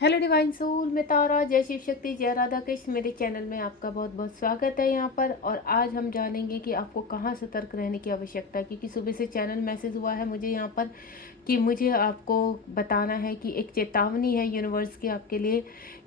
Hello divine soul, मैं तारा। जय शिव शक्ति, जय राधा कृष्ण। मेरे चैनल में आपका बहुत बहुत स्वागत है यहाँ पर। और आज हम जानेंगे कि आपको कहाँ सतर्क रहने की आवश्यकता है, क्योंकि सुबह से चैनल मैसेज हुआ है मुझे यहाँ पर कि मुझे आपको बताना है कि एक चेतावनी है यूनिवर्स की आपके लिए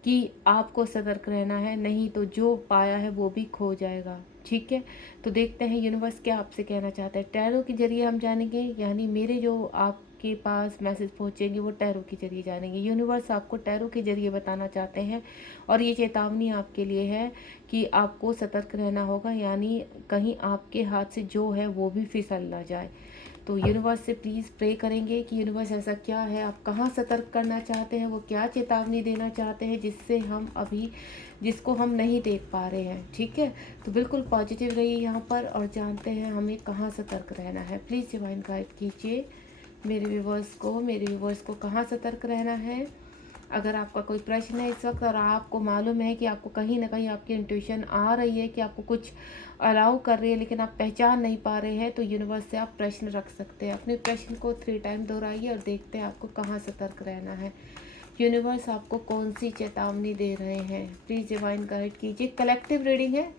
कि आपको सतर्क रहना है, नहीं तो जो पाया है वो भी खो जाएगा। ठीक है, तो देखते हैं यूनिवर्स क्या आपसे कहना चाहता है। टैरो के जरिए हम जानेंगे, यानी मेरे जो आपके पास मैसेज पहुंचेंगे वो टैरो के जरिए जानेंगे। यूनिवर्स आपको टैरो के जरिए बताना चाहते हैं और ये चेतावनी आपके लिए है कि आपको सतर्क रहना होगा, यानी कहीं आपके हाथ से जो है वो भी फिसल ना जाए। तो यूनिवर्स से प्लीज़ प्रे करेंगे कि यूनिवर्स ऐसा क्या है, आप कहाँ सतर्क करना चाहते हैं, वो क्या चेतावनी देना चाहते हैं जिससे हम अभी जिसको हम नहीं देख पा रहे हैं। ठीक है, तो बिल्कुल पॉजिटिव रहिए यहाँ पर और जानते हैं हमें कहाँ सतर्क रहना है। प्लीज़ डिवाइन गाइड कीजिए मेरे व्यूवर्स को कहाँ सतर्क रहना है। अगर आपका कोई प्रश्न है इस वक्त और आपको मालूम है कि आपको कहीं ना कहीं आपकी इंट्यूशन आ रही है कि आपको कुछ अलाउ कर रही है लेकिन आप पहचान नहीं पा रहे हैं, तो यूनिवर्स से आप प्रश्न रख सकते हैं। अपने प्रश्न को 3 टाइम दोहराइए और देखते हैं आपको कहाँ सतर्क रहना है। यूनिवर्स आपको कौन सी चेतावनी दे रहे हैं, प्लीज़ डिवाइन गाइड कीजिए। कलेक्टिव रीडिंग है,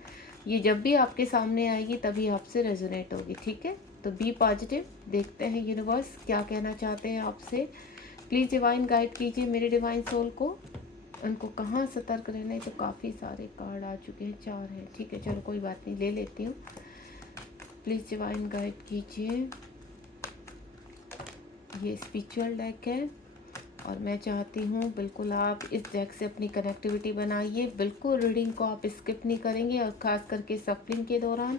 ये जब भी आपके सामने आएगी तभी आपसे रेजोनेट होगी। ठीक है, तो बी पॉजिटिव। देखते हैं यूनिवर्स क्या कहना चाहते हैं आपसे। प्लीज़ डिवाइन गाइड कीजिए मेरे डिवाइन सोल को, उनको कहाँ सतर्क रहना है। तो काफ़ी सारे कार्ड आ चुके हैं, 4 हैं। ठीक है, चलो कोई बात नहीं, ले लेती हूँ। प्लीज़ डिवाइन गाइड कीजिए। ये स्पिरिचुअल डेक है और मैं चाहती हूँ बिल्कुल आप इस डेक से अपनी कनेक्टिविटी बनाइए। बिल्कुल रीडिंग को आप स्किप नहीं करेंगे, और ख़ास करके सफलिंग के दौरान।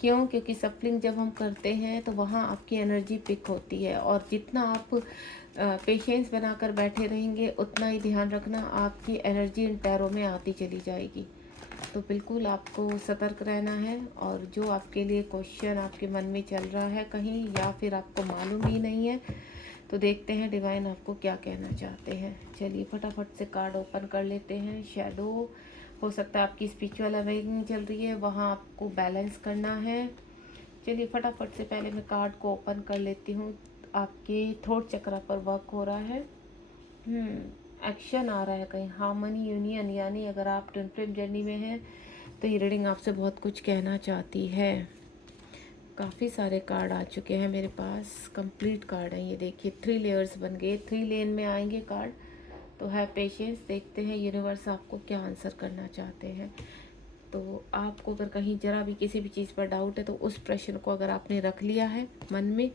क्यों? क्योंकि सफलिंग जब हम करते हैं तो वहाँ आपकी एनर्जी पिक होती है, और जितना आप पेशेंस बनाकर बैठे रहेंगे उतना ही ध्यान रखना आपकी एनर्जी इन टैरों में आती चली जाएगी। तो बिल्कुल आपको सतर्क रहना है। और जो आपके लिए क्वेश्चन आपके मन में चल रहा है कहीं, या फिर आपको मालूम ही नहीं है, तो देखते हैं डिवाइन आपको क्या कहना चाहते हैं। चलिए फटाफट से कार्ड ओपन कर लेते हैं। शैडो, हो सकता है आपकी स्पिरिचुअल अवेकनिंग चल रही है, वहाँ आपको बैलेंस करना है। चलिए फटाफट से पहले मैं कार्ड को ओपन कर लेती हूँ। आपके थ्रोट चक्रा पर वर्क हो रहा है। एक्शन आ रहा है कहीं, हार्मनी यूनियन, यानी अगर आप ट्विन फ्लेम जर्नी में हैं तो ये रीडिंग आपसे बहुत कुछ कहना चाहती है। काफ़ी सारे कार्ड आ चुके हैं मेरे पास, कंप्लीट कार्ड है ये। देखिए 3 लेयर्स बन गए, 3 लेन में आएंगे कार्ड, तो है पेशेंस। देखते हैं यूनिवर्स आपको क्या आंसर करना चाहते हैं। तो आपको अगर कहीं जरा भी किसी भी चीज़ पर डाउट है तो उस प्रश्न को अगर आपने रख लिया है मन में,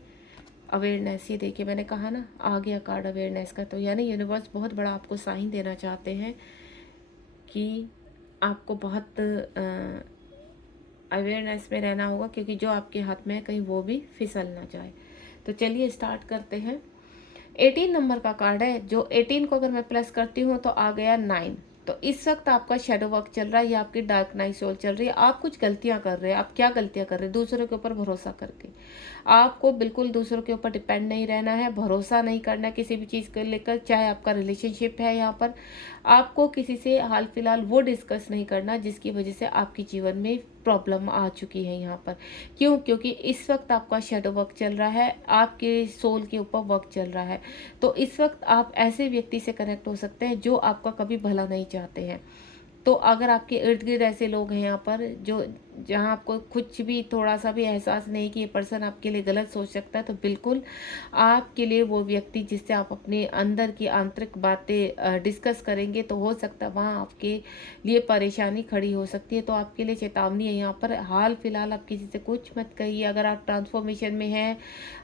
अवेयरनेस, ये देखिए मैंने कहा ना, आ गया कार्ड अवेयरनेस का। तो यानी यूनिवर्स बहुत बड़ा आपको साइन देना चाहते हैं कि आपको बहुत अवेयरनेस में रहना होगा, क्योंकि जो आपके हाथ में है कहीं वो भी फिसल ना जाए। तो चलिए स्टार्ट करते हैं। 18 नंबर का कार्ड है, जो 18 को अगर मैं प्लस करती हूँ तो आ गया 9। तो इस वक्त आपका शेडो वर्क चल रहा है या आपकी डार्क नाइट सोल चल रही है। आप कुछ गलतियां कर रहे हैं। आप क्या गलतियां कर रहे हैं? दूसरों के ऊपर भरोसा करके। आपको बिल्कुल दूसरों के ऊपर डिपेंड नहीं रहना है, भरोसा नहीं करना किसी भी चीज़ को लेकर। चाहे आपका रिलेशनशिप है, यहाँ पर आपको किसी से हाल फिलहाल वो डिस्कस नहीं करना जिसकी वजह से आपके जीवन में प्रॉब्लम आ चुकी है यहाँ पर। क्यों? क्योंकि इस वक्त आपका शेडो वर्क चल रहा है, आपके सोल के ऊपर वर्क चल रहा है। तो इस वक्त आप ऐसे व्यक्ति से कनेक्ट हो सकते हैं जो आपका कभी भला नहीं चाहते हैं। तो अगर आपके इर्द गिर्द ऐसे लोग हैं यहाँ पर जो जहाँ आपको कुछ भी थोड़ा सा भी एहसास नहीं कि ये पर्सन आपके लिए गलत सोच सकता है, तो बिल्कुल आपके लिए वो व्यक्ति जिससे आप अपने अंदर की आंतरिक बातें डिस्कस करेंगे, तो हो सकता है वहाँ आपके लिए परेशानी खड़ी हो सकती है। तो आपके लिए चेतावनी है यहाँ पर, हाल फिलहाल आप किसी से कुछ मत कहिए। अगर आप ट्रांसफॉर्मेशन में हैं,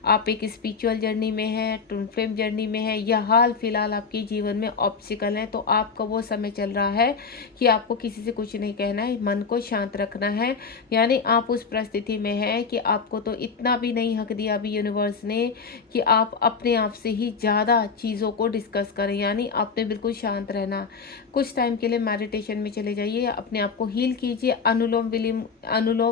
आप एक स्पिरिचुअल जर्नी में हैं, ट्विन फ्लेम जर्नी में हैं, या हाल फिलहाल आपके जीवन में ऑब्स्टिकल हैं, तो आपका वो समय चल रहा है कि आपको किसी से कुछ नहीं कहना है, मन को शांत रखना है। यानी आप उस परिस्थिति में हैं कि आपको तो इतना भी नहीं हक दिया अभी यूनिवर्स ने कि आप अपने आप से ही ज़्यादा चीज़ों को डिस्कस करें। यानी आपने बिल्कुल शांत रहना। कुछ टाइम के लिए मेडिटेशन में चले जाइए, अपने आप को हील कीजिए, अनुलोम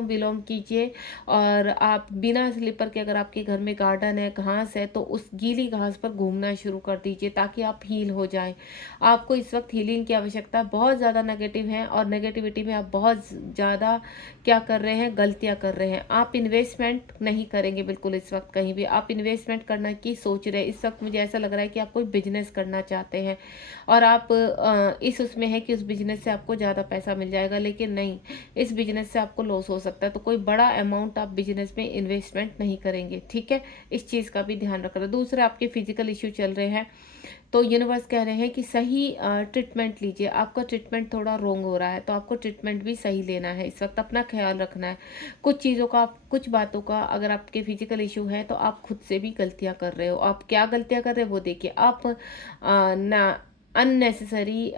विलोम कीजिए। और आप बिना स्लीपर के, अगर आपके घर में गार्डन है, घास है, तो उस गीली घास पर घूमना शुरू कर दीजिए ताकि आप हील हो जाएं। आपको इस वक्त हीलिंग की आवश्यकता बहुत ज़्यादा नेगेटिव है, और नेगेटिविटी में आप बहुत ज़्यादा क्या कर रहे हैं, गलतियाँ कर रहे हैं। आप इन्वेस्टमेंट नहीं करेंगे बिल्कुल इस वक्त कहीं भी। आप इन्वेस्टमेंट करना की सोच रहे हैं। इस वक्त मुझे ऐसा लग रहा है कि आप कोई बिजनेस करना चाहते हैं और आप इस उसमें है कि उस बिजनेस से आपको ज़्यादा पैसा मिल जाएगा, लेकिन नहीं, इस बिजनेस से आपको लॉस हो सकता है। तो कोई बड़ा अमाउंट आप बिजनेस में इन्वेस्टमेंट नहीं करेंगे, ठीक है। इस चीज़ का भी ध्यान रखना। दूसरा, आपके फिजिकल इश्यू चल रहे हैं तो यूनिवर्स कह रहे हैं कि सही ट्रीटमेंट लीजिए। आपका ट्रीटमेंट थोड़ा रोंग हो रहा है तो आपको ट्रीटमेंट भी सही लेना है। इस वक्त अपना ख्याल रखना है। कुछ चीज़ों का, कुछ बातों का, अगर आपके फिजिकल इशू है तो आप खुद से भी गलतियां कर रहे हो। आप क्या गलतियां कर रहे हो वो देखिए। आप ना अननेसेसरी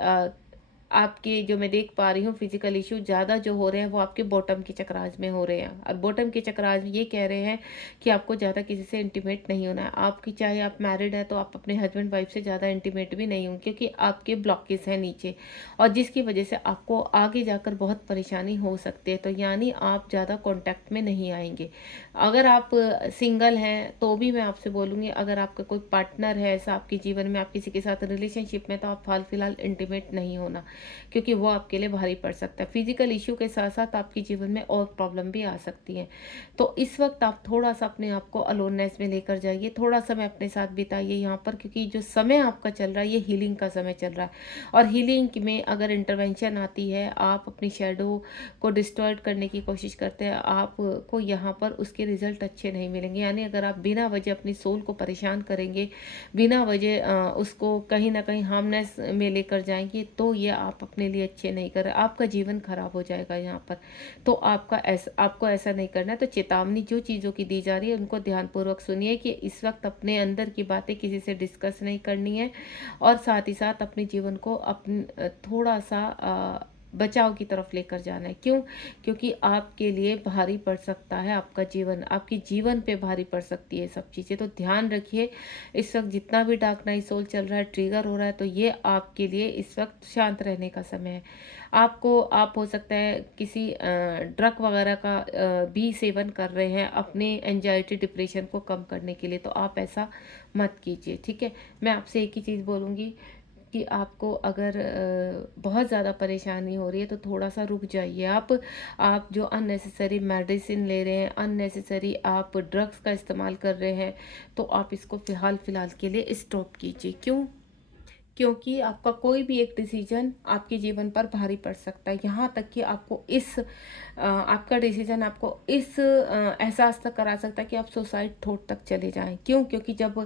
आपके, जो मैं देख पा रही हूँ, फिजिकल इशू ज़्यादा जो हो रहे हैं वो आपके बॉटम के चक्रास में हो रहे हैं। और बॉटम के चक्रास ये कह रहे हैं कि आपको ज़्यादा किसी से इंटीमेट नहीं होना है। आपकी, चाहे आप मैरिड है तो आप अपने हस्बैंड वाइफ से ज़्यादा इंटीमेट भी नहीं होंगे, क्योंकि आपके ब्लॉकेज हैं नीचे, और जिसकी वजह से आपको आगे जाकर बहुत परेशानी हो सकती है। तो यानी आप ज़्यादा कॉन्टैक्ट में नहीं आएंगे। अगर आप सिंगल हैं तो भी मैं आपसे बोलूँगी, अगर आपका कोई पार्टनर है ऐसा आपके जीवन में, आप किसी के साथ रिलेशनशिप में, तो आप हाल फिलहाल इंटीमेट नहीं होना, क्योंकि वो आपके लिए भारी पड़ सकता है। फिजिकल इश्यू के साथ साथ आपके जीवन में और प्रॉब्लम भी आ सकती है। तो इस वक्त आप थोड़ा सा अपने आप को अलोननेस में लेकर जाइए, थोड़ा समय अपने साथ बिताइए यहाँ पर, क्योंकि जो समय आपका चल रहा है ये हीलिंग का समय चल रहा है। और हीलिंग में अगर इंटरवेंशन आती है, आप अपनी शेडो को डिस्टॉर्ट करने की कोशिश करते हैं, आपको यहाँ पर उसके रिजल्ट अच्छे नहीं मिलेंगे। यानी अगर आप बिना वजह अपनी सोल को परेशान करेंगे, बिना वजह उसको कहीं ना कहीं हार्मनेस में लेकर जाएंगे, तो ये आप अपने लिए अच्छे नहीं कर रहे, आपका जीवन खराब हो जाएगा यहाँ पर। तो आपको ऐसा नहीं करना है। तो चेतावनी जो चीज़ों की दी जा रही है उनको ध्यानपूर्वक सुनिए कि इस वक्त अपने अंदर की बातें किसी से डिस्कस नहीं करनी है, और साथ ही साथ अपने जीवन को थोड़ा सा बचाव की तरफ लेकर जाना है। क्यों? क्योंकि आपके लिए भारी पड़ सकता है आपका जीवन, आपके जीवन पे भारी पड़ सकती है सब चीज़ें। तो ध्यान रखिए, इस वक्त जितना भी डार्क नाइट सोल चल रहा है, ट्रिगर हो रहा है, तो ये आपके लिए इस वक्त शांत रहने का समय है। आप हो सकता है किसी ड्रग वगैरह का भी सेवन कर रहे हैं अपने एंजाइटी डिप्रेशन को कम करने के लिए, तो आप ऐसा मत कीजिए, ठीक है। मैं आपसे एक ही चीज़ बोलूँगी कि आपको अगर बहुत ज़्यादा परेशानी हो रही है तो थोड़ा सा रुक जाइए। आप जो अननेसेसरी मेडिसिन ले रहे हैं, अननेसेसरी आप ड्रग्स का इस्तेमाल कर रहे हैं, तो आप इसको फ़िलहाल के लिए स्टॉप कीजिए। क्यों? क्योंकि आपका कोई भी एक डिसीजन आपके जीवन पर भारी पड़ सकता है। यहाँ तक कि आपका डिसीजन आपको इस एहसास तक करा सकता है कि आप सुसाइड थॉट तक चले जाएं। क्यों? क्योंकि जब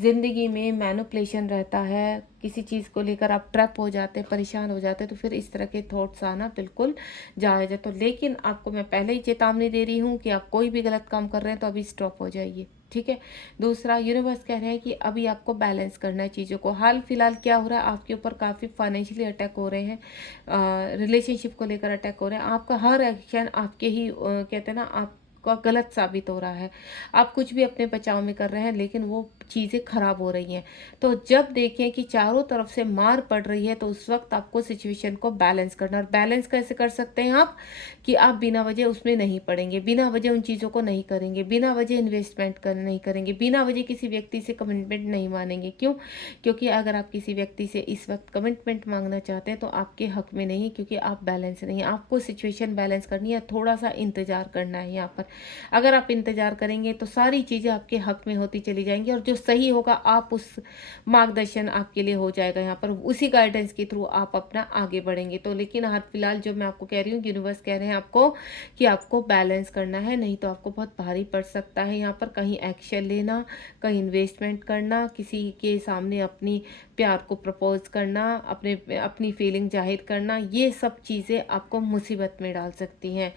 ज़िंदगी में मैनिपुलेशन रहता है, किसी चीज़ को लेकर आप ट्रैप हो जाते हैं, परेशान हो जाते हैं, तो फिर इस तरह के थॉट्स आना बिल्कुल जायज़ है। तो लेकिन आपको मैं पहले ही चेतावनी दे रही हूँ कि आप कोई भी गलत काम कर रहे हैं तो अभी स्टॉप हो जाइए, ठीक है। दूसरा, यूनिवर्स कह रहे हैं कि अभी आपको बैलेंस करना है चीज़ों को। हाल फिलहाल क्या हो रहा है, आपके ऊपर काफ़ी फाइनेंशियली अटैक हो रहे हैं, रिलेशनशिप को लेकर अटैक हो रहे हैं। आपका हर एक्शन आपके ही कहते हैं ना, आपका गलत साबित हो रहा है। आप कुछ भी अपने बचाव में कर रहे हैं, लेकिन वो चीज़ें खराब हो रही हैं। तो जब देखें कि चारों तरफ से मार पड़ रही है, तो उस वक्त आपको सिचुएशन को बैलेंस करना। और बैलेंस कैसे कर सकते हैं आप? कि आप बिना वजह उसमें नहीं पड़ेंगे, बिना वजह उन चीज़ों को नहीं करेंगे, बिना वजह इन्वेस्टमेंट नहीं करेंगे, बिना वजह किसी व्यक्ति से कमिटमेंट नहीं मानेंगे। क्यों? क्योंकि अगर आप किसी व्यक्ति से इस वक्त कमिटमेंट मांगना चाहते हैं तो आपके हक में नहीं, क्योंकि आप बैलेंस नहीं। आपको सिचुएशन बैलेंस करनी है, थोड़ा सा इंतजार करना है यहाँ पर। अगर आप इंतजार करेंगे तो सारी चीज़ें आपके हक में होती चली जाएंगी, और जो सही होगा आप उस मार्गदर्शन आपके लिए हो जाएगा यहाँ पर, उसी गाइडेंस के थ्रू आप अपना आगे बढ़ेंगे। तो लेकिन हाल फिलहाल जो मैं आपको कह रही हूँ, यूनिवर्स कह रहे हैं आपको कि आपको बैलेंस करना है, नहीं तो आपको बहुत भारी पड़ सकता है यहाँ पर। कहीं एक्शन लेना, कहीं इन्वेस्टमेंट करना, किसी के सामने अपनी प्यार को प्रपोज करना, अपनी फीलिंग जाहिर करना, ये सब चीज़ें आपको मुसीबत में डाल सकती हैं।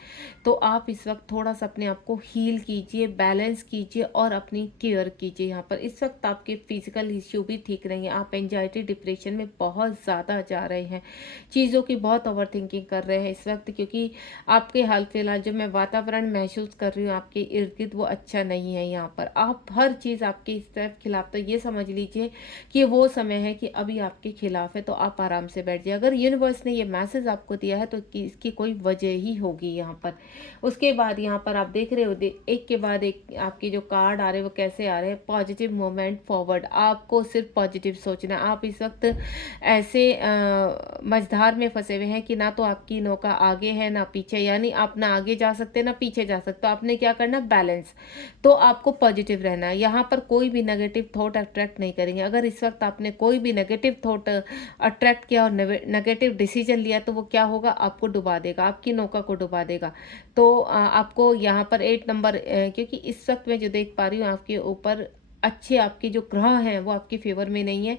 तो आप इस वक्त थोड़ा सा अपने आप को हील कीजिए, बैलेंस कीजिए और अपनी केयर कीजिए यहाँ पर। इस वक्त आपके फिजिकल इश्यू भी ठीक रहेंगे। आप एंजाइटी डिप्रेशन में बहुत ज़्यादा जा रहे हैं, चीज़ों की बहुत ओवर थिंकिंग कर रहे हैं इस वक्त, क्योंकि आपके हाल फिलहाल जो मैं वातावरण महसूस कर रही हूँ आपके इर्द गिर्द, वो अच्छा नहीं है यहाँ पर। आप हर चीज़ आपके इस तरफ खिलाफ, तो ये समझ लीजिए कि वो समय है कि अभी आपके खिलाफ है, तो आप आराम से बैठ जाइए। अगर यूनिवर्स ने ये मैसेज आपको दिया है तो इसकी कोई वजह ही होगी यहाँ पर। उसके बाद यहाँ पर आप देख रहे हो एक के बाद एक आपके जो कार्ड आ रहे हैं वो कैसे आ रहे हैं, पॉजिटिव मोमेंट फॉरवर्ड। आपको सिर्फ पॉजिटिव सोचना है। आप इस वक्त ऐसे मझधार में फंसे हुए हैं कि ना तो आपकी नौका आगे है ना पीछे, यानी आप ना आगे जा सकते ना पीछे जा सकते। तो आपने क्या करना, बैलेंस। तो आपको पॉजिटिव रहना है। यहाँ पर कोई भी नेगेटिव थॉट अट्रैक्ट नहीं करेंगे। अगर इस वक्त आपने कोई भी नेगेटिव थॉट अट्रैक्ट किया और नेगेटिव डिसीजन लिया तो वो क्या होगा, आपको डुबा देगा, आपकी नौका को डुबा देगा। तो आपको यहाँ पर 8 नंबर, क्योंकि इस वक्त मैं जो देख पा रही हूँ आपके ऊपर अच्छे आपके जो ग्रह हैं वो आपके फेवर में नहीं है।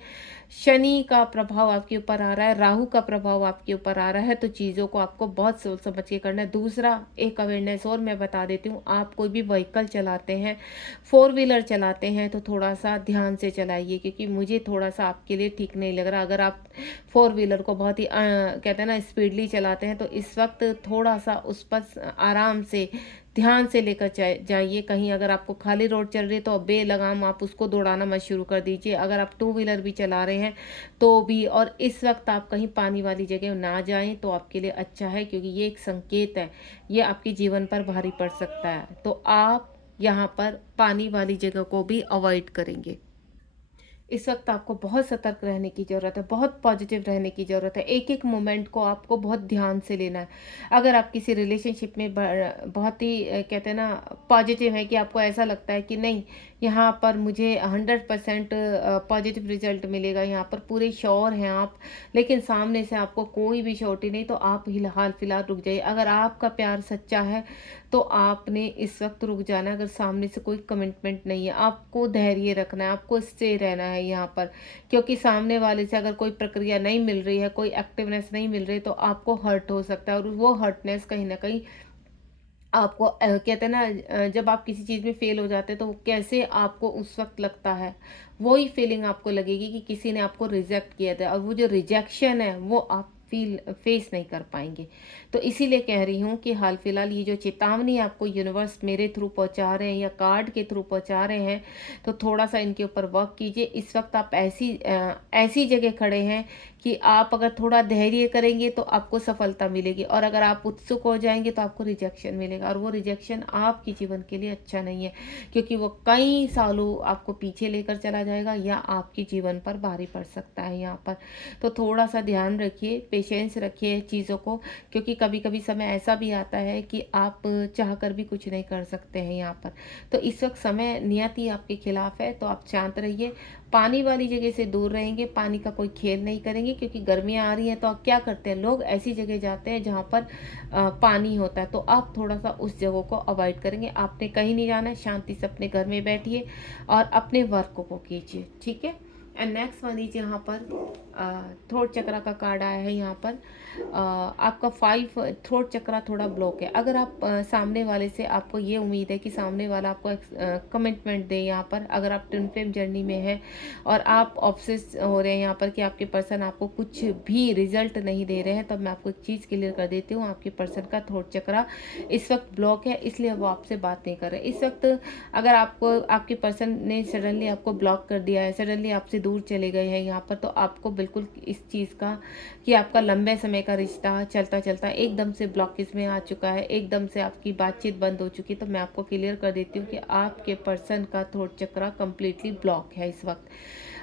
शनि का प्रभाव आपके ऊपर आ रहा है, राहु का प्रभाव आपके ऊपर आ रहा है। तो चीज़ों को आपको बहुत सोच समझ के करना है। दूसरा एक अवेयरनेस और मैं बता देती हूँ, आप कोई भी व्हीकल चलाते हैं, 4 व्हीलर चलाते हैं तो थोड़ा सा ध्यान से चलाइए, क्योंकि मुझे थोड़ा सा आपके लिए ठीक नहीं लग रहा। अगर आप 4 व्हीलर को बहुत ही कहते हैं ना स्पीडली चलाते हैं तो इस वक्त थोड़ा सा उस पर आराम से ध्यान से लेकर जाइए। कहीं अगर आपको खाली रोड चल रही है तो बेलगाम आप उसको दौड़ाना मत शुरू कर दीजिए। अगर आप 2 व्हीलर भी चला रहे हैं तो भी, और इस वक्त आप कहीं पानी वाली जगह ना जाएं तो आपके लिए अच्छा है, क्योंकि ये एक संकेत है, ये आपके जीवन पर भारी पड़ सकता है। तो आप यहाँ पर पानी वाली जगह को भी अवॉइड करेंगे। इस वक्त आपको बहुत सतर्क रहने की ज़रूरत है, बहुत पॉजिटिव रहने की ज़रूरत है। एक एक मोमेंट को आपको बहुत ध्यान से लेना है। अगर आप किसी रिलेशनशिप में बहुत ही कहते हैं ना पॉजिटिव है, कि आपको ऐसा लगता है कि नहीं यहाँ पर मुझे 100% पॉजिटिव रिजल्ट मिलेगा, यहाँ पर पूरे श्योर हैं आप, लेकिन सामने से आपको कोई भी श्योरिटी नहीं, तो आप हाल फिलहाल रुक जाइए। अगर आपका प्यार सच्चा है तो आपने इस वक्त रुक जाना है। अगर सामने से कोई कमिटमेंट नहीं है, आपको धैर्य रखना है, आपको स्टे रहना है यहाँ पर, क्योंकि सामने वाले से अगर कोई प्रक्रिया नहीं मिल रही है, कोई एक्टिवनेस नहीं मिल रही, तो आपको हर्ट हो सकता है। और वो हर्टनेस कहीं ना कहीं आपको कहते हैं ना जब आप किसी चीज़ में फेल हो जाते हैं तो कैसे आपको उस वक्त लगता है, वही फीलिंग आपको लगेगी कि किसी ने आपको रिजेक्ट किया था, और वो जो रिजेक्शन है वो आप फेस नहीं कर पाएंगे। तो इसीलिए कह रही हूँ कि हाल फिलहाल ये जो चेतावनी आपको यूनिवर्स मेरे थ्रू पहुँचा रहे हैं या कार्ड के थ्रू पहुँचा रहे हैं, तो थोड़ा सा इनके ऊपर वर्क कीजिए। इस वक्त आप ऐसी जगह खड़े हैं कि आप अगर थोड़ा धैर्य करेंगे तो आपको सफलता मिलेगी, और अगर आप उत्सुक हो जाएंगे तो आपको रिजेक्शन मिलेगा, और वो रिजेक्शन आपके जीवन के लिए अच्छा नहीं है, क्योंकि वो कई सालों आपको पीछे लेकर चला जाएगा या आपके जीवन पर भारी पड़ सकता है यहाँ पर। तो थोड़ा सा ध्यान रखिए, पेशेंस रखिए चीज़ों को, क्योंकि कभी कभी समय ऐसा भी आता है कि आप चाह कर भी कुछ नहीं कर सकते हैं यहाँ पर। तो इस वक्त समय नियति आपके खिलाफ है, तो आप शांत रहिए, पानी वाली जगह से दूर रहेंगे, पानी का कोई खेल नहीं करेंगे, क्योंकि गर्मियाँ आ रही हैं। तो आप क्या करते हैं, लोग ऐसी जगह जाते हैं जहाँ पर पानी होता है, तो आप थोड़ा सा उस जगह को अवॉइड करेंगे। आपने कहीं नहीं जाना है, शांति से अपने घर में बैठिए और अपने वर्क को कीजिए, ठीक है। एंड नेक्स्ट वन लीजिए, यहाँ पर थ्रोट चक्रा का कार्ड आया है। यहाँ पर आपका 5 थ्रोट चक्रा थोड़ा ब्लॉक है। अगर आप सामने वाले से, आपको ये उम्मीद है कि सामने वाला आपको कमिटमेंट दे, यहाँ पर अगर आप ट्विन फ्लेम जर्नी में है और आप ऑब्सेस हो रहे हैं यहाँ पर कि आपके पर्सन आपको कुछ भी रिजल्ट नहीं दे रहे हैं, तब मैं आपको एक चीज़ क्लियर कर देती हूँ, आपके पर्सन का थ्रोट चक्रा इस वक्त ब्लॉक है, इसलिए वो आपसे बात नहीं कर रहे इस वक्त। अगर आपको आपके पर्सन ने सडनली आपको ब्लॉक कर दिया है, सडनली आपसे दूर चले गए हैं यहाँ पर, तो आपको बिल्कुल इस चीज़ का कि आपका लंबे समय का रिश्ता चलता चलता एकदम से ब्लॉकेज में आ चुका है, एकदम से आपकी बातचीत बंद हो चुकी। तो मैं आपको क्लियर कर देती हूँ कि आपके पर्सन का थ्रोट चक्रा कंप्लीटली ब्लॉक है इस वक्त।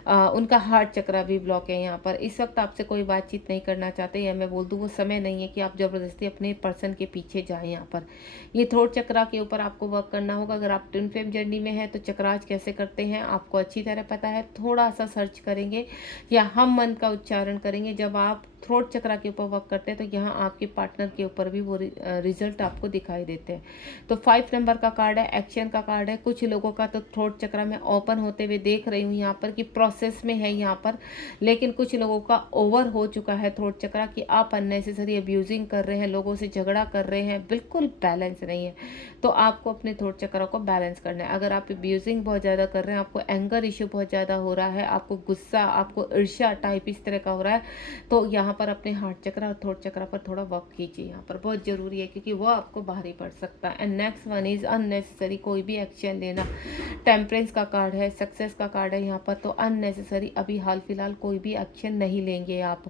उनका हार्ट चक्रा भी ब्लॉक है यहाँ पर। इस वक्त आपसे कोई बातचीत नहीं करना चाहते, या मैं बोल दूँ वो समय नहीं है कि आप ज़बरदस्ती अपने पर्सन के पीछे जाएं यहाँ पर। ये थ्रोट चक्रा के ऊपर आपको वर्क करना होगा। अगर आप ट्विन फ्लेम जर्नी में है तो चक्राज कैसे करते हैं आपको अच्छी तरह पता है, थोड़ा सा सर्च करेंगे या हम मन का उच्चारण करेंगे। जब आप थ्रोट चक्रा के ऊपर वर्क करते हैं तो यहाँ आपके पार्टनर के ऊपर भी वो रिजल्ट आपको दिखाई देते हैं। तो 5 नंबर का कार्ड है, एक्शन का कार्ड है। कुछ लोगों का तो थ्रोट चक्रा में ओपन होते हुए देख रही हूँ यहाँ पर कि प्रोसेस में है यहाँ पर, लेकिन कुछ लोगों का ओवर हो चुका है थ्रोट चक्रा, कि आप अननेसेसरी अब्यूजिंग कर रहे हैं, लोगों से झगड़ा कर रहे हैं, बिल्कुल बैलेंस नहीं है। तो आपको अपने थ्रोट चक्रा को बैलेंस करना है। अगर आप अब्यूजिंग बहुत ज़्यादा कर रहे हैं, आपको एंगर इश्यू बहुत ज़्यादा हो रहा है, आपको गुस्सा, आपको ईर्ष्या टाइप इस तरह का हो रहा है, तो यहाँ पर अपने हार्ट चक्रा और थ्रोट चक्रा पर थोड़ा वर्क कीजिए, यहाँ पर बहुत ज़रूरी है, क्योंकि वो आपको भारी पड़ सकता है। And next one is unnecessary कोई भी एक्शन लेना। टेम्परेंस का कार्ड है, सक्सेस का कार्ड है यहाँ पर। तो अननेसेसरी अभी हाल फिलहाल कोई भी एक्शन नहीं लेंगे आप।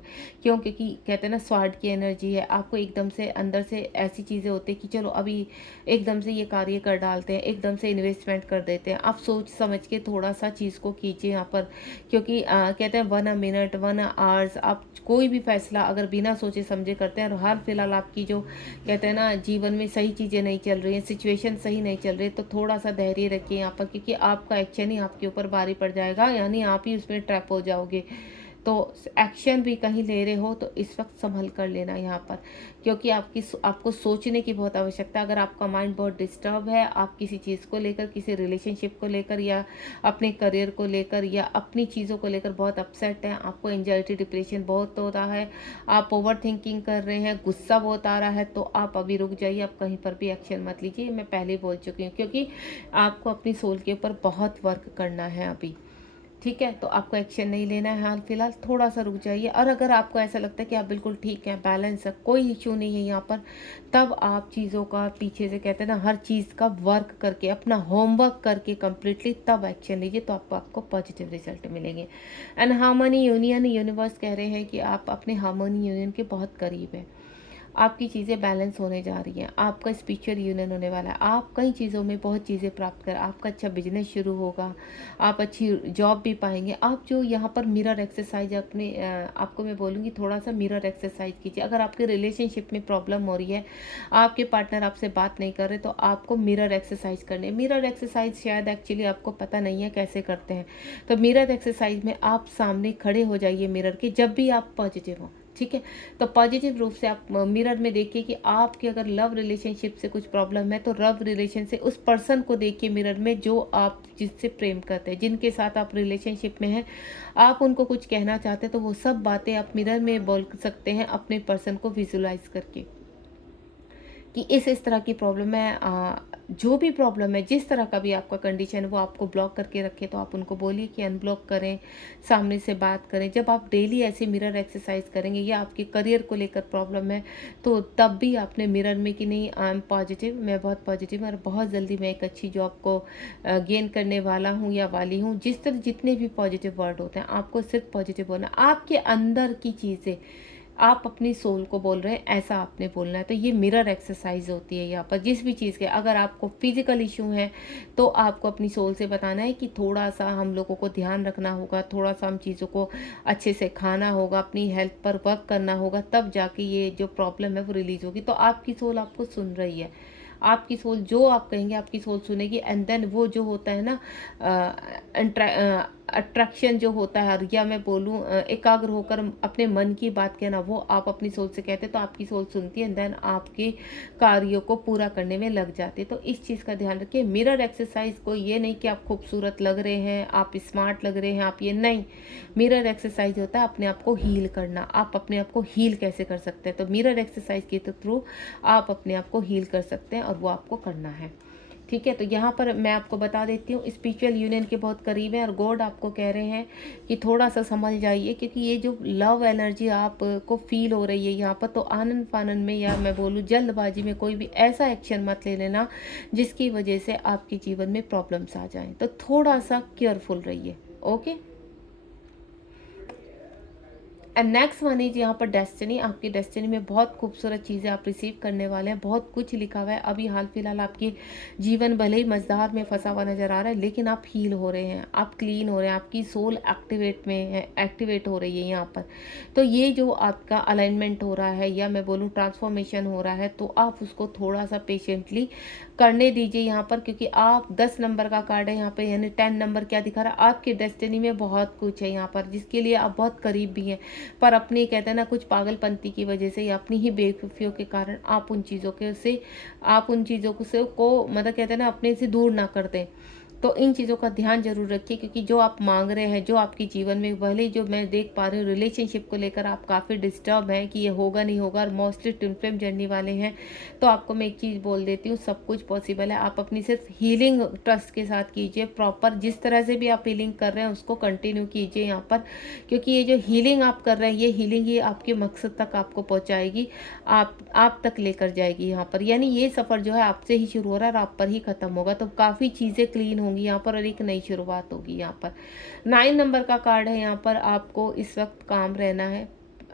क्यों? क्योंकि कहते हैं ना स्वार्थ की एनर्जी है, आपको एकदम से अंदर से ऐसी चीज़ें होती है कि चलो अभी एकदम से ये कार्य कर डालते हैं, एकदम से इन्वेस्टमेंट कर देते हैं। आप सोच समझ के थोड़ा सा चीज़ को कीजिए यहाँ पर, क्योंकि कहते हैं 1 मिनट 1 आवर्स आप कोई भी फैसला अगर बिना सोचे समझे करते हैं और हाल फिलहाल आपकी जो कहते हैं ना जीवन में सही चीज़ें नहीं चल रही हैं, सिचुएशन सही नहीं चल रही, तो थोड़ा सा धैर्य रखिए यहाँ पर, क्योंकि आपका एक्शन ही आपके ऊपर भारी पड़ जाएगा, यानी आप ही उसमें ट्रैप हो जाओगे। तो एक्शन भी कहीं ले रहे हो तो इस वक्त संभल कर लेना यहाँ पर, क्योंकि आपको सोचने की बहुत आवश्यकता है। अगर आपका माइंड बहुत डिस्टर्ब है, आप किसी चीज़ को लेकर, किसी रिलेशनशिप को लेकर या अपने करियर को लेकर या अपनी चीज़ों को लेकर बहुत अपसेट हैं, आपको एंजाइटी डिप्रेशन बहुत हो रहा है, आप ओवर थिंकिंग कर रहे हैं, गुस्सा बहुत आ रहा है, तो आप अभी रुक जाइए, आप कहीं पर भी एक्शन मत लीजिए। मैं पहले ही बोल चुकी हूँ, क्योंकि आपको अपनी सोल के ऊपर बहुत वर्क करना है अभी। ठीक है, तो आपको एक्शन नहीं लेना है हाल फिलहाल, थोड़ा सा रुक जाइए। और अगर आपको ऐसा लगता है कि आप बिल्कुल ठीक हैं, बैलेंस है, कोई इशू नहीं है यहाँ पर, तब आप चीज़ों का पीछे से कहते हैं ना हर चीज़ का वर्क करके, अपना होमवर्क करके कंप्लीटली तब एक्शन लीजिए, तो आपको पॉजिटिव रिजल्ट मिलेंगे। एंड हार्मनी यूनियन, यूनिवर्स कह रहे हैं कि आप अपने हार्मनी यूनियन के बहुत करीब हैं, आपकी चीज़ें बैलेंस होने जा रही हैं, आपका स्पिरिचुअल यूनियन होने वाला है, आप कई चीज़ों में बहुत चीज़ें प्राप्त कर, आपका अच्छा बिजनेस शुरू होगा, आप अच्छी जॉब भी पाएंगे। आप जो यहाँ पर मिरर एक्सरसाइज अपने आपको मैं बोलूँगी थोड़ा सा मिरर एक्सरसाइज कीजिए। अगर आपके रिलेशनशिप में प्रॉब्लम हो रही है, आपके पार्टनर आपसे बात नहीं कर रहे, तो आपको मिरर एक्सरसाइज करनी है। मिरर एक्सरसाइज शायद एक्चुअली आपको पता नहीं है कैसे करते हैं, तो मिरर एक्सरसाइज में आप सामने खड़े हो जाइए मिरर के, जब भी आप पॉजिटिव हो, ठीक है। तो पॉजिटिव रूप से आप मिरर में देखिए कि आपके अगर लव रिलेशनशिप से कुछ प्रॉब्लम है, तो लव रिलेशन से उस पर्सन को देखिए मिरर में जो आप जिससे प्रेम करते हैं, जिनके साथ आप रिलेशनशिप में हैं, आप उनको कुछ कहना चाहते हैं, तो वो सब बातें आप मिरर में बोल सकते हैं अपने पर्सन को विजुलाइज करके, कि इस तरह की प्रॉब्लम है। जो भी प्रॉब्लम है, जिस तरह का भी आपका कंडीशन है, वो आपको ब्लॉक करके रखे, तो आप उनको बोलिए कि अनब्लॉक करें, सामने से बात करें। जब आप डेली ऐसे मिरर एक्सरसाइज करेंगे, या आपके करियर को लेकर प्रॉब्लम है, तो तब भी आपने मिरर में कि नहीं आई एम पॉजिटिव, मैं बहुत पॉजिटिव और बहुत जल्दी मैं एक अच्छी जॉब को गेन करने वाला हूँ या वाली हूँ। जिस तरह जितने भी पॉजिटिव वर्ड होते हैं, आपको सिर्फ पॉजिटिव बोलना, आपके अंदर की चीज़ें आप अपनी सोल को बोल रहे हैं, ऐसा आपने बोलना है। तो ये मिरर एक्सरसाइज होती है यहाँ पर, जिस भी चीज़ के, अगर आपको फिजिकल इशू है, तो आपको अपनी सोल से बताना है कि थोड़ा सा हम लोगों को ध्यान रखना होगा, थोड़ा सा हम चीज़ों को अच्छे से खाना होगा, अपनी हेल्थ पर वर्क करना होगा, तब जाके ये जो प्रॉब्लम है वो रिलीज होगी। तो आपकी सोल आपको सुन रही है, आपकी सोल जो आप कहेंगे आपकी सोल सुनेगी। एंड देन वो जो होता है ना अट्रैक्शन जो होता है, या मैं बोलूँ एकाग्र होकर अपने मन की बात कहना, वो आप अपनी सोच से कहते हैं, तो आपकी सोच सुनती है, एंड देन आपके कार्यों को पूरा करने में लग जाती है। तो इस चीज़ का ध्यान रखिए। मिरर एक्सरसाइज को ये नहीं कि आप खूबसूरत लग रहे हैं, आप स्मार्ट लग रहे हैं, आप ये नहीं। मिरर एक्सरसाइज होता है अपने आप को हील करना। आप अपने आप को हील कैसे कर सकते हैं, तो मिरर एक्सरसाइज के थ्रू आप अपने आप को हील कर सकते हैं, और वो आपको करना है। ठीक है, तो यहाँ पर मैं आपको बता देती हूँ, स्पिरिचुअल यूनियन के बहुत करीब है, और गॉड आपको कह रहे हैं कि थोड़ा सा संभल जाइए, क्योंकि ये जो लव एनर्जी आपको फील हो रही है यहाँ पर, तो आनंद फानंद में, या मैं बोलूँ जल्दबाजी में कोई भी ऐसा एक्शन मत ले लेना जिसकी वजह से आपके जीवन में प्रॉब्लम्स आ जाएं। तो थोड़ा सा केयरफुल रहिए। Okay. And next one is यहाँ पर डेस्टिनी। आपकी डेस्टिनी में बहुत खूबसूरत चीज़ें आप रिसीव करने वाले हैं, बहुत कुछ लिखा हुआ है। अभी हाल फिलहाल आपकी जीवन भले ही मझधार में फंसा हुआ नजर आ रहा है, लेकिन आप हील हो रहे हैं, आप क्लीन हो रहे हैं, आपकी सोल एक्टिवेट में है, एक्टिवेट हो रही है यहाँ पर। तो ये जो आपका अलाइनमेंट हो रहा है, या मैं बोलूँ ट्रांसफॉर्मेशन हो रहा है, तो आप उसको थोड़ा सा पेशेंटली करने दीजिए यहाँ पर, क्योंकि आप 10 नंबर का कार्ड है यहाँ पे, यानी 10 नंबर क्या दिखा रहा है, आपकी डेस्टिनी में बहुत कुछ है यहाँ पर, जिसके लिए आप बहुत करीब भी हैं, पर अपनी कहते हैं ना कुछ पागलपंती की वजह से, या अपनी ही बेवकूफ़ियों के कारण आप उन चीज़ों के से आप उन चीज़ों को से को मतलब कहते हैं ना अपने से दूर ना कर दें। तो इन चीज़ों का ध्यान जरूर रखिए, क्योंकि जो आप मांग रहे हैं, जो आपके जीवन में, भले ही जो मैं देख पा रही हूँ रिलेशनशिप को लेकर आप काफ़ी डिस्टर्ब हैं कि ये होगा नहीं होगा, और मोस्टली ट्विन फ्लेम जर्नी वाले हैं, तो आपको मैं एक चीज़ बोल देती हूँ, सब कुछ पॉसिबल है। आप अपनी सिर्फ हीलिंग ट्रस्ट के साथ कीजिए, प्रॉपर जिस तरह से भी आप हीलिंग कर रहे हैं उसको कंटिन्यू कीजिए यहाँ पर, क्योंकि ये जो हीलिंग आप कर रहे हैं, ये हीलिंग ही आपके मकसद तक आपको पहुँचाएगी, आप तक लेकर जाएगी यहाँ पर। यानी ये सफ़र जो है आपसे ही शुरू हो रहा है और आप पर ही ख़त्म होगा। तो काफ़ी चीज़ें क्लीन होंगी यहाँ पर और एक नई शुरुआत होगी यहाँ पर। 9 नंबर का कार्ड है यहाँ पर, आपको इस वक्त काम रहना है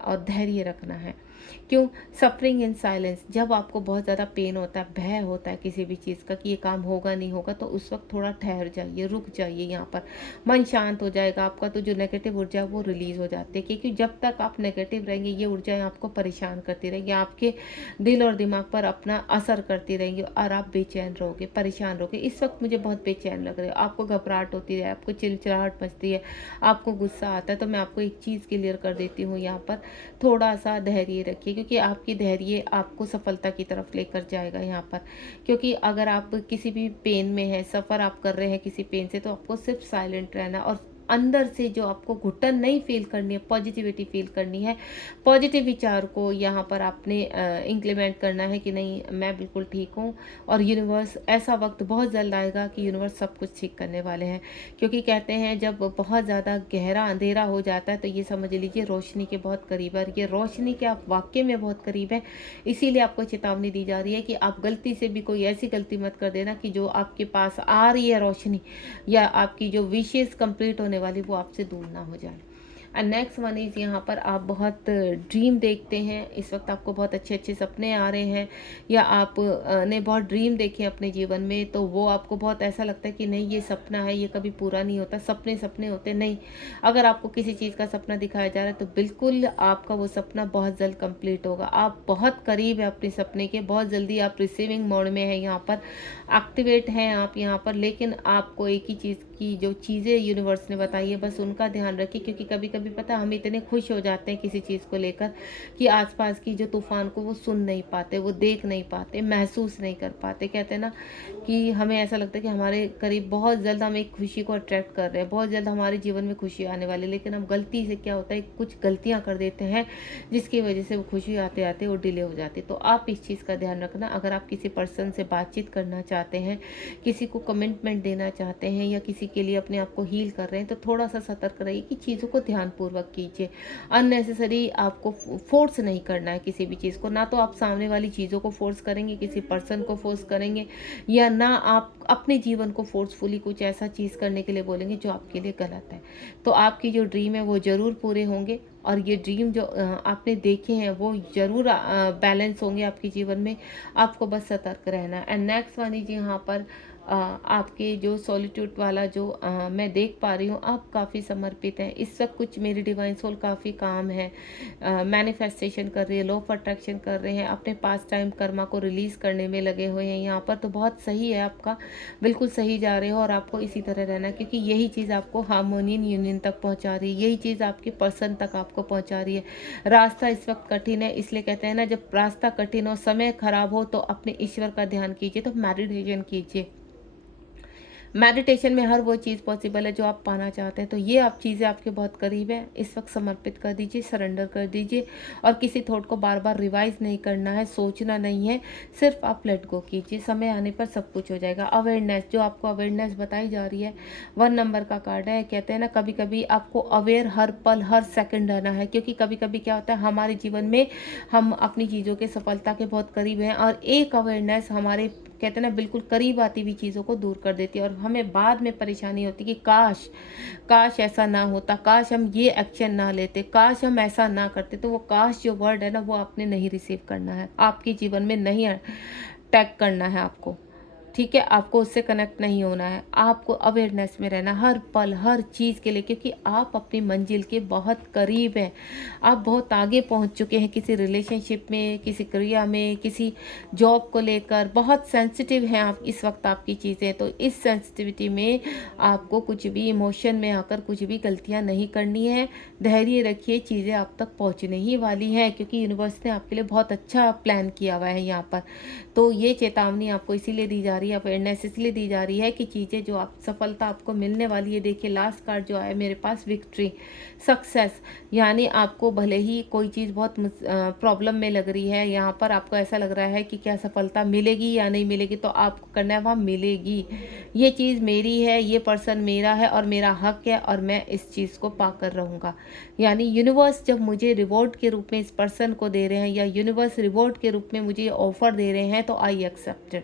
और धैर्य रखना है। क्यों? सफरिंग इन साइलेंस, जब आपको बहुत ज़्यादा पेन होता है, भय होता है किसी भी चीज़ का कि ये काम होगा नहीं होगा, तो उस वक्त थोड़ा ठहर जाइए, रुक जाइए यहाँ पर। मन शांत हो जाएगा आपका, तो जो नेगेटिव ऊर्जा है वो रिलीज़ हो जाती है, क्योंकि जब तक आप नेगेटिव रहेंगे ये ऊर्जाएं आपको परेशान करती रहेंगी, आपके दिल और दिमाग पर अपना असर करती रहेंगी और आप बेचैन रहोगे, परेशान रहोगे। इस वक्त मुझे बहुत बेचैन लग रहे हो, आपको घबराहट होती है, आपको चिलचिलाहट मचती है, आपको गुस्सा आता है, तो मैं आपको एक चीज़ क्लियर कर देती हूँ यहाँ पर, थोड़ा सा धैर्य रखिए, क्योंकि आपकी धैर्य आपको सफलता की तरफ लेकर जाएगा यहाँ पर। क्योंकि अगर आप किसी भी पेन में हैं, सफ़र आप कर रहे हैं किसी पेन से, तो आपको सिर्फ साइलेंट रहना और अंदर से जो आपको घुटन नहीं फील करनी है, पॉजिटिविटी फील करनी है, पॉजिटिव विचार को यहाँ पर आपने इंप्लीमेंट करना है कि नहीं, मैं बिल्कुल ठीक हूँ और यूनिवर्स, ऐसा वक्त बहुत जल्द आएगा कि यूनिवर्स सब कुछ ठीक करने वाले हैं। क्योंकि कहते हैं जब बहुत ज़्यादा गहरा अंधेरा हो जाता है तो ये समझ लीजिए रोशनी के बहुत करीब है, और ये रोशनी के आप वाकई में बहुत करीब है। इसीलिए आपको चेतावनी दी जा रही है कि आप गलती से भी कोई ऐसी गलती मत कर देना कि जो आपके पास आ रही है रोशनी, या आपकी जो विशेष कंप्लीट होने वाली, वो आपसे दूर ना हो जाए। एंड नेक्स्ट वन इज़, यहाँ पर आप बहुत ड्रीम देखते हैं, इस वक्त आपको बहुत अच्छे अच्छे सपने आ रहे हैं, या आप ने बहुत ड्रीम देखे अपने जीवन में, तो वो आपको बहुत ऐसा लगता है कि नहीं ये सपना है, ये कभी पूरा नहीं होता, सपने सपने होते नहीं। अगर आपको किसी चीज़ का सपना दिखाया जा रहा है तो बिल्कुल आपका वो सपना बहुत जल्द कंप्लीट होगा। आप बहुत करीब है अपने सपने के, बहुत जल्दी आप रिसीविंग मोड में है, यहाँ पर एक्टिवेट हैं आप यहाँ पर। लेकिन आपको एक ही चीज़ की जो चीज़ें यूनिवर्स ने बताई है बस उनका ध्यान रखिए, क्योंकि कभी कभी पता हम इतने खुश हो जाते हैं किसी चीज़ को लेकर कि आसपास की जो तूफान को वो सुन नहीं पाते, वो देख नहीं पाते, महसूस नहीं कर पाते। कहते हैं ना कि हमें ऐसा लगता है कि हमारे करीब बहुत जल्द हम एक खुशी को अट्रैक्ट कर रहे हैं, बहुत जल्द हमारे जीवन में खुशी आने वाली, लेकिन हम गलती से क्या होता है कुछ गलतियाँ कर देते हैं जिसकी वजह से वो खुशी आते आते वो डिले हो जाती है। तो आप इस चीज़ का ध्यान रखना। अगर आप किसी पर्सन से बातचीत करना चाहते हैं, किसी को कमिटमेंट देना चाहते हैं, या किसी के लिए अपने आप को हील कर रहे हैं, तो थोड़ा सा सतर्क रहिए कि चीज़ों को ध्यानपूर्वक कीजिए। अननेसेसरी आपको फोर्स नहीं करना है किसी भी चीज़ को, ना तो आप सामने वाली चीज़ों को फोर्स करेंगे, किसी पर्सन को फोर्स करेंगे, या ना आप अपने जीवन को फोर्सफुली कुछ ऐसा चीज़ करने के लिए बोलेंगे जो आपके लिए गलत है। तो आपकी जो ड्रीम है वो ज़रूर पूरे होंगे, और ये ड्रीम जो आपने देखे हैं वो ज़रूर बैलेंस होंगे आपके जीवन में। आपको बस सतर्क रहना है। एंड नेक्स्ट वन इज, यहाँ पर आपके जो सॉलिट्यूड वाला जो मैं देख पा रही हूँ, आप काफ़ी समर्पित हैं इस वक्त। कुछ मेरी डिवाइन सोल काफ़ी काम है, मैनिफेस्टेशन कर रही है, लॉ ऑफ अट्रैक्शन कर रहे हैं, अपने पास टाइम कर्मा को रिलीज़ करने में लगे हुए हैं यहाँ पर। तो बहुत सही है आपका, बिल्कुल सही जा रहे हो, और आपको इसी तरह रहना, क्योंकि यही चीज़ आपको हार्मोनियन यूनियन तक पहुँचा रही है, यही चीज़ आपके पर्सन तक आपको पहुँचा रही है। रास्ता इस वक्त कठिन है, इसलिए कहते हैं ना, जब रास्ता कठिन हो, समय खराब हो, तो अपने ईश्वर का ध्यान कीजिए, तो मेडिटेशन कीजिए। मेडिटेशन में हर वो चीज़ पॉसिबल है जो आप पाना चाहते हैं। तो ये आप चीज़ें आपके बहुत करीब है, इस वक्त समर्पित कर दीजिए, सरेंडर कर दीजिए, और किसी थॉट को बार बार रिवाइज नहीं करना है, सोचना नहीं है, सिर्फ आप लेट गो कीजिए। समय आने पर सब कुछ हो जाएगा। अवेयरनेस, जो आपको अवेयरनेस बताई जा रही है, 1 नंबर का कार्ड है। कहते हैं ना, कभी कभी आपको अवेयर हर पल हर सेकंड रहना है, क्योंकि कभी कभी क्या होता है हमारे जीवन में, हम अपनी चीज़ों के सफलता के बहुत करीब हैं, और एक अवेयरनेस हमारे, कहते हैं ना, बिल्कुल करीब आती हुई चीज़ों को दूर कर देती है, और हमें बाद में परेशानी होती कि काश काश ऐसा ना होता, काश हम ये एक्शन ना लेते, काश हम ऐसा ना करते। तो वो काश जो वर्ड है ना, वो आपने नहीं रिसीव करना है, आपके जीवन में नहीं टैग करना है आपको, ठीक है। आपको उससे कनेक्ट नहीं होना है, आपको अवेयरनेस में रहना हर पल हर चीज़ के लिए, क्योंकि आप अपनी मंजिल के बहुत करीब हैं। आप बहुत आगे पहुंच चुके हैं किसी रिलेशनशिप में, किसी क्रिया में, किसी जॉब को लेकर। बहुत सेंसिटिव हैं आप इस वक्त आपकी चीज़ें। तो इस सेंसिटिविटी में आपको कुछ भी इमोशन में आकर कुछ भी गलतियां नहीं करनी है। धैर्य रखिए, चीज़ें आप तक पहुंचने ही वाली हैं, क्योंकि यूनिवर्स ने आपके लिए बहुत अच्छा प्लान किया हुआ है यहाँ पर। तो ये चेतावनी आपको इसीलिए दी जा रही है, अवेयरनेस इसलिए दी जा रही है कि चीज़ें जो आप, सफलता आपको मिलने वाली है। देखिए लास्ट कार्ड जो आया मेरे पास, विक्ट्री, सक्सेस, यानी आपको भले ही कोई चीज़ बहुत प्रॉब्लम में लग रही है, यहाँ पर आपको ऐसा लग रहा है कि क्या सफलता मिलेगी या नहीं मिलेगी, तो आपको करना है वहाँ मिलेगी। ये चीज़ मेरी है, ये पर्सन मेरा है और मेरा हक है, और मैं इस चीज़ को पाकर रहूँगा। यानी यूनिवर्स जब मुझे रिवॉर्ड के रूप में इस पर्सन को दे रहे हैं, या यूनिवर्स रिवॉर्ड के रूप में मुझे ऑफर दे रहे हैं, तो आई एक्सेप्टेड।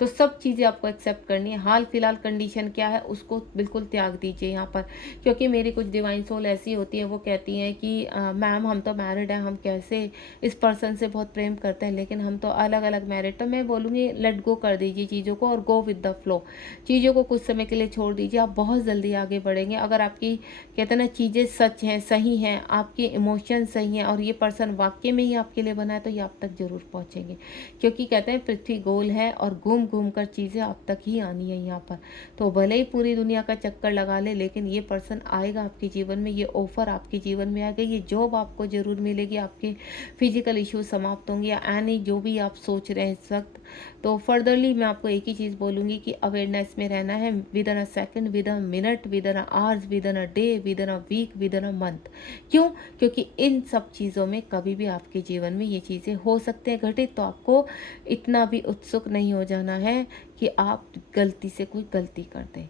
तो सब चीज़ें आपको एक्सेप्ट करनी है। हाल फिलहाल कंडीशन क्या है उसको बिल्कुल त्याग दीजिए यहाँ पर, क्योंकि मेरी कुछ डिवाइन सोल ऐसी होती है, वो कहती हैं कि मैम हम तो मैरिड हैं, हम कैसे इस पर्सन से बहुत प्रेम करते हैं लेकिन हम तो अलग अलग मैरिड। तो मैं बोलूँगी लेट गो कर दीजिए चीज़ों को और गो विद द फ्लो। चीज़ों को कुछ समय के लिए छोड़ दीजिए, आप बहुत जल्दी आगे बढ़ेंगे। अगर आपकी कहते हैं ना चीज़ें सच हैं, सही हैं, आपके इमोशन सही हैं और ये पर्सन वाकई में ही आपके लिए बना है, तो ये आप तक ज़रूर पहुँचेंगे। क्योंकि कहते हैं पृथ्वी गोल है और घूम घूम कर चीज़ें आप तक ही आनी है यहाँ पर। तो भले ही पूरी दुनिया का चक्कर लगा ले, लेकिन ये पर्सन आएगा आपके जीवन में, ये ऑफर आपके जीवन में आएगा, ये जॉब आपको ज़रूर मिलेगी, आपके फिजिकल इश्यूज समाप्त होंगे या एनी जो भी आप सोच रहे हैं इस वक्त। तो फर्दरली मैं आपको एक ही चीज़ बोलूँगी कि अवेयरनेस में रहना है, within a second, within a minute, within a hours, within a day, within a week, within a month. क्यों? क्योंकि इन सब चीज़ों में कभी भी आपके जीवन में ये चीज़ें हो सकते हैं घटित। तो आपको इतना भी उत्सुक नहीं हो जाना है कि आप गलती से कोई गलती कर दें।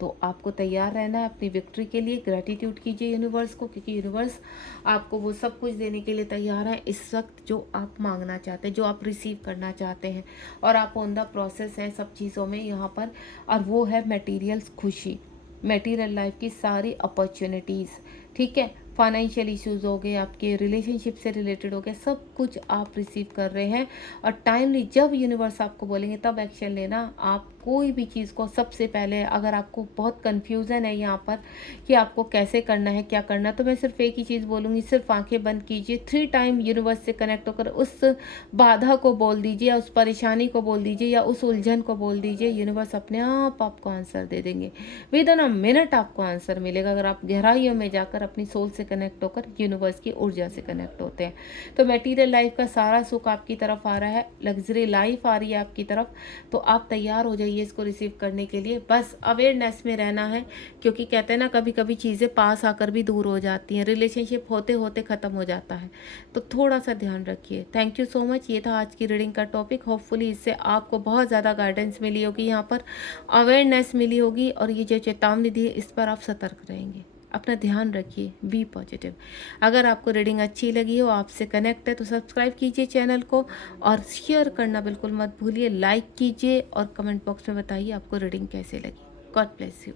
तो आपको तैयार रहना है अपनी विक्ट्री के लिए। ग्रैटिट्यूड कीजिए यूनिवर्स को, क्योंकि यूनिवर्स आपको वो सब कुछ देने के लिए तैयार है इस वक्त जो आप मांगना चाहते हैं, जो आप रिसीव करना चाहते हैं। और आप ऑन द प्रोसेस हैं सब चीज़ों में यहाँ पर, और वो है मटेरियल्स खुशी, मटेरियल लाइफ की सारी अपॉर्चुनिटीज़, ठीक है। फाइनेंशियल इश्यूज हो गए, आपके रिलेशनशिप से रिलेटेड हो गए, सब कुछ आप रिसीव कर रहे हैं। और टाइमली जब यूनिवर्स आपको बोलेंगे तब एक्शन लेना। आप कोई भी चीज़ को सबसे पहले, अगर आपको बहुत कन्फ्यूज़न है यहाँ पर कि आपको कैसे करना है, क्या करना है, तो मैं सिर्फ एक ही चीज़ बोलूँगी, सिर्फ आंखें बंद कीजिए, 3 टाइम यूनिवर्स से कनेक्ट होकर उस बाधा को बोल दीजिए, उस परेशानी को बोल दीजिए या उस उलझन को बोल दीजिए। यूनिवर्स अपने आप आपको आंसर दे देंगे, विद इन अ मिनट आपको आंसर मिलेगा, अगर आप गहराइयों में जाकर अपनी सोल से कनेक्ट होकर यूनिवर्स की ऊर्जा से कनेक्ट होते हैं। तो मटेरियल लाइफ का सारा सुख आपकी तरफ आ रहा है, लग्जरी लाइफ आ रही है आपकी तरफ। तो आप तैयार हो जाइए इसको रिसीव करने के लिए। बस अवेयरनेस में रहना है, क्योंकि कहते हैं ना कभी कभी चीज़ें पास आकर भी दूर हो जाती हैं, रिलेशनशिप होते होते ख़त्म हो जाता है। तो थोड़ा सा ध्यान रखिए। Thank you so much. ये था आज की रीडिंग का टॉपिक। होपफुली इससे आपको बहुत ज़्यादा गाइडेंस मिली होगी, यहाँ पर अवेयरनेस मिली होगी, और ये जो चेतावनी दी है इस पर आप सतर्क रहेंगे। अपना ध्यान रखिए, बी पॉजिटिव। अगर आपको रीडिंग अच्छी लगी हो, आपसे कनेक्ट है, तो सब्सक्राइब कीजिए चैनल को और शेयर करना बिल्कुल मत भूलिए। लाइक कीजिए और कमेंट बॉक्स में बताइए आपको रीडिंग कैसे लगी। God bless you.